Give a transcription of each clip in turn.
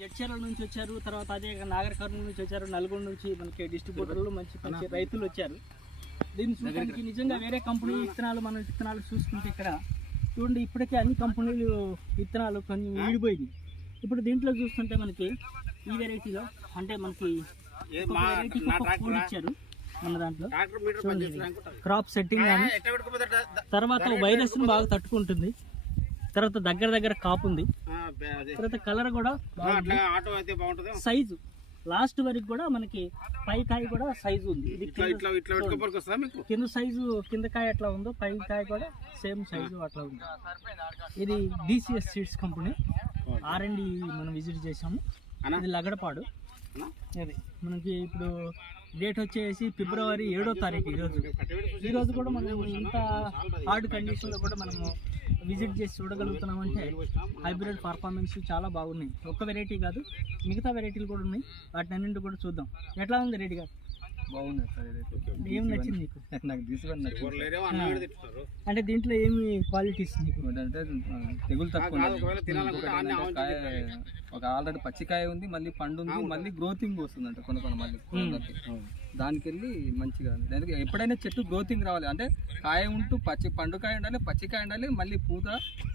జడ్చర్ల నుంచి వచ్చారు తర్వాత అదే నాగర్ కర్నూలు నుంచి వచ్చారు నల్గొండ నుంచి మనకి డిస్ట్రిబ్యూటర్లు మంచి మంచి రైతులు వచ్చారు. దీన్ని చూడడానికి నిజంగా వేరే కంపెనీ విత్తనాలు మన విత్తనాలు చూసుకుంటే ఇక్కడ చూడండి ఇప్పటికే అన్ని కంపెనీలు విత్తనాలు కొన్ని విడిపోయినాయి. ఇప్పుడు దీంట్లో చూస్తుంటే మనకి ఈ వెరైటీలో అంటే మనకి ఇచ్చారు మన దాంట్లో. క్రాప్ సెట్టింగ్ కానీ తర్వాత వైరస్ని బాగా తట్టుకుంటుంది. తర్వాత దగ్గర దగ్గర కాపు ఉంది. తర్వాత కలర్ కూడా సైజు. లాస్ట్ వరకు కూడా మనకి పై కాయ కూడా సైజు ఉంది. ఇది కింద సైజు కింద కాయ ఎట్లా ఉందో పై కాయ కూడా సేమ్ సైజు అట్లా ఉంది. ఇది DCS seeds company R and మనం విజిట్ చేసాము? ఇది లగడపాడు? అది మనకి ఇప్పుడు డేట్ వచ్చేసి ఫిబ్రవరి ఏడో తారీఖు ఈరోజు ఈ రోజు కూడా మనం ఇంత హార్డ్ కండిషన్లో కూడా మనము విజిట్ చేసి చూడగలుగుతున్నాం అంటే హైబ్రిడ్ పర్ఫార్మెన్స్ చాలా బాగున్నాయి. ఒక్క వెరైటీ కాదు మిగతా వెరైటీలు కూడా ఉన్నాయి. వాటిని అన్నింటి కూడా చూద్దాం. ఎట్లా ఉంది రెడీ గారు? బాగున్నాయి సార్ ఇదైతే ఏం నచ్చింది నీకు? తీసుకొని నచ్చింది. అంటే దీంట్లో ఏమి క్వాలిటీస్ నీకు? ఆ, తెగులు తక్కువ ఒక ఆల్రెడీ పచ్చికాయ ఉంది మళ్ళీ పండు ఉంది మళ్ళీ గ్రోతింగ్ వస్తుందంట కొన్ని కొన్ని మళ్ళీ. దానికి వెళ్ళి మంచిగా ఉంది. దానికి ఎప్పుడైనా చెట్టు గ్రోతింగ్ రావాలి. అంటే కాయ ఉంటూ పచ్చి పండుకాయ ఉండాలి పచ్చికాయ ఉండాలి మళ్ళీ పూత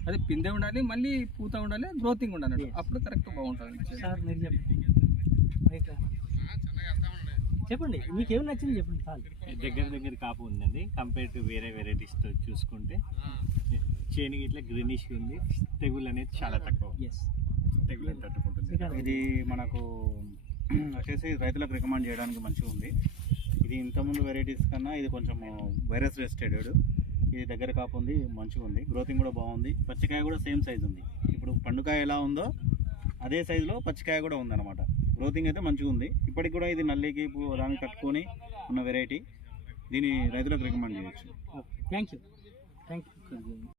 అదే పిందె ఉండాలి మళ్ళీ పూత ఉండాలి గ్రోతింగ్ ఉండాలి అప్పుడు కరెక్ట్ బాగుంటుంది. సార్ మీరు చెప్పండి. రైట్ రా. చెప్పండి మీకు ఏమి నచ్చింది చెప్పండి చాలు. దగ్గర దగ్గర కాపు ఉందండి. కంపేర్ టు వేరే వెరైటీస్తో చూసుకుంటే చేనికి ఇట్లా గ్రీనిష్ ఉంది. తెగులు అనేది చాలా తక్కువ. ఎస్ తెగులు తట్టుకుంటుంది? ఇది మనకు వచ్చేసి రైతులకు రికమెండ్ చేయడానికి మంచిగా ఉంది. ఇది ఇంతకుముందు వెరైటీస్ కన్నా ఇది కొంచెం వైరస్ రెసిస్టెడ్ ఇది దగ్గర కాపు ఉంది మంచిగా ఉంది. గ్రోతింగ్ కూడా బాగుంది. పచ్చికాయ కూడా సేమ్ సైజ్ ఉంది. ఇప్పుడు పండుకాయ ఎలా ఉందో అదే సైజులో పచ్చికాయ కూడా ఉందన్నమాట. గ్రోతింగ్ అయితే మంచిగా ఉంది. ఇప్పటికి కూడా ఇది నల్లికి పు- దానికి కట్టుకొని ఉన్న వెరైటీ దీన్ని రైతులకు రికమెండ్ చేయొచ్చు. Thank you thank you